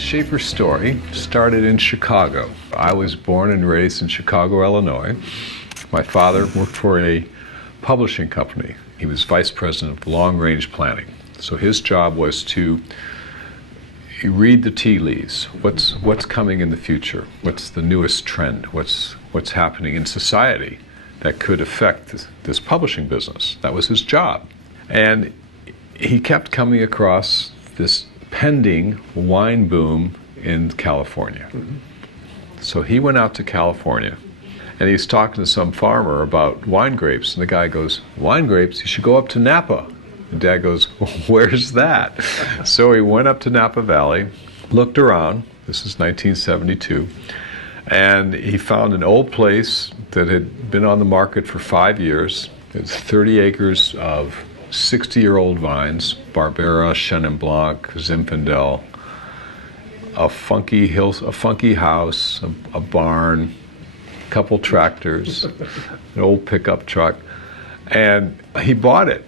Shafer story started in Chicago. I was born and raised in Chicago, Illinois. My father worked for a publishing company. He was vice president of long-range planning. So his job was to read the tea leaves. What's coming in the future? What's the newest trend? What's happening in society that could affect this publishing business? That was his job. And he kept coming across this pending wine boom in California. Mm-hmm. So he went out to California and he's talking to some farmer about wine grapes, and the guy goes, "Wine grapes? You should go up to Napa." And Dad goes, "Well, where's that?" So he went up to Napa Valley, looked around, this is 1972, and he found an old place that had been on the market for 5 years. It's 30 acres of 60-year-old vines, Barbera, Chenin Blanc, Zinfandel, a funky house, a barn, a couple tractors, an old pickup truck, and he bought it.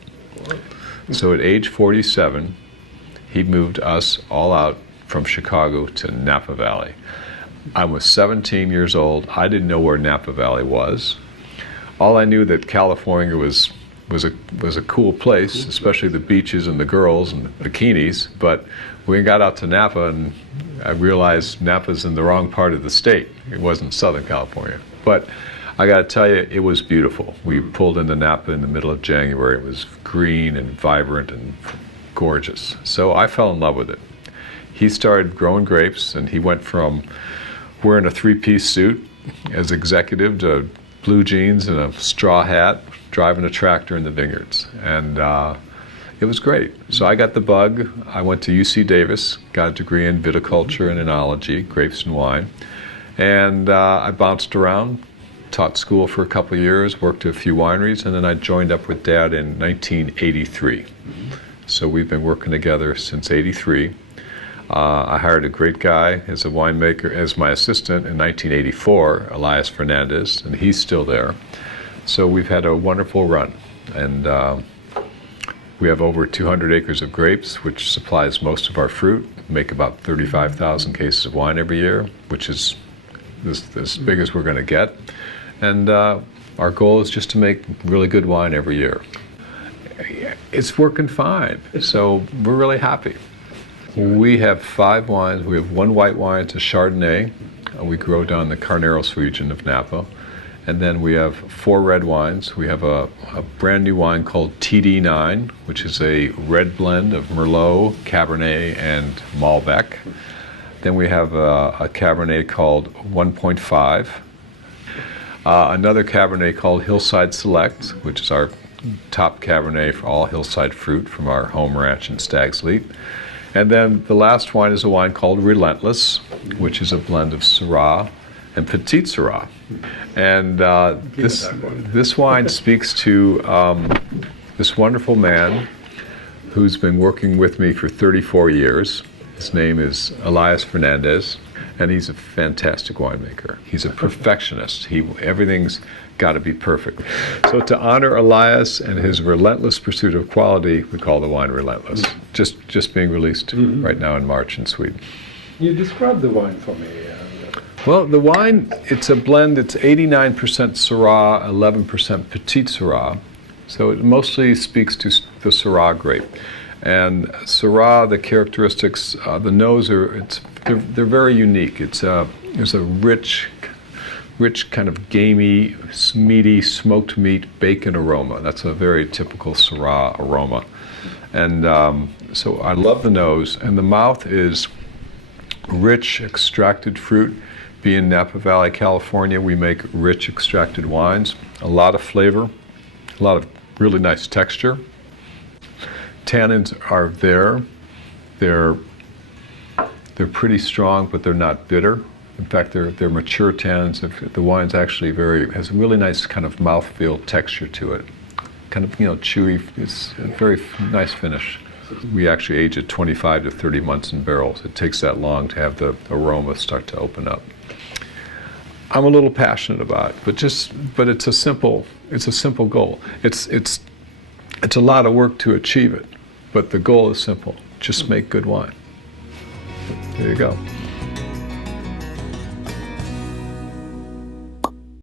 So at age 47, he moved us all out from Chicago to Napa Valley. I was 17 years old. I didn't know where Napa Valley was. All I knew that California was a cool place, especially the beaches and the girls and the bikinis. But we got out to Napa and I realized Napa's in the wrong part of the state. It wasn't Southern California. But I got to tell you, it was beautiful. We pulled into Napa in the middle of January. It was green and vibrant and gorgeous. So I fell in love with it. He started growing grapes, and he went from wearing a three-piece suit as executive to blue jeans and a straw hat, driving a tractor in the vineyards. And it was great. So I got the bug. I went to UC Davis, got a degree in viticulture and enology, grapes and wine. And I bounced around, taught school for a couple of years, worked at a few wineries, and then I joined up with Dad in 1983. So we've been working together since '83. I hired a great guy as a winemaker, as my assistant in 1984, Elias Fernandez, and he's still there. So we've had a wonderful run. And we have over 200 acres of grapes, which supplies most of our fruit. We make about 35,000 cases of wine every year, which is as big as we're going to get. And our goal is just to make really good wine every year. It's working fine, so we're really happy. We have 5 wines. We have 1 white wine, it's a Chardonnay. We grow down the Carneros region of Napa. And then we have 4 red wines. We have a brand new wine called TD9, which is a red blend of Merlot, Cabernet, and Malbec. Then we have a Cabernet called 1.5. Another Cabernet called Hillside Select, which is our top Cabernet for all hillside fruit from our home ranch in Stag's Leap. And then the last wine is a wine called Relentless, which is a blend of Syrah and Petit Syrah. And this wine speaks to this wonderful man who's been working with me for 34 years. His name is Elias Fernandez, and he's a fantastic winemaker. He's a perfectionist. Everything's got to be perfect. So to honor Elias and his relentless pursuit of quality, we call the wine Relentless. Just being released right now in March in Sweden. You describe the wine for me. Well, the wine, it's a blend. It's 89% Syrah, 11% Petit Syrah. So it mostly speaks to the Syrah grape. And Syrah, the characteristics, the nose they're very unique. There's a rich kind of gamey, meaty, smoked meat bacon aroma. That's a very typical Syrah aroma. And so I love the nose. And the mouth is rich, extracted fruit. Being Napa Valley, California, we make rich extracted wines. A lot of flavor, a lot of really nice texture. Tannins are there. They're pretty strong, but they're not bitter. In fact, they're mature tannins. The wine's actually has a really nice kind of mouthfeel texture to it. Kind of, chewy. It's a very nice finish. We actually age it 25 to 30 months in barrels. It takes that long to have the aroma start to open up. I'm a little passionate about it, but it's a simple goal. It's a lot of work to achieve it, but the goal is simple. Just make good wine. There you go.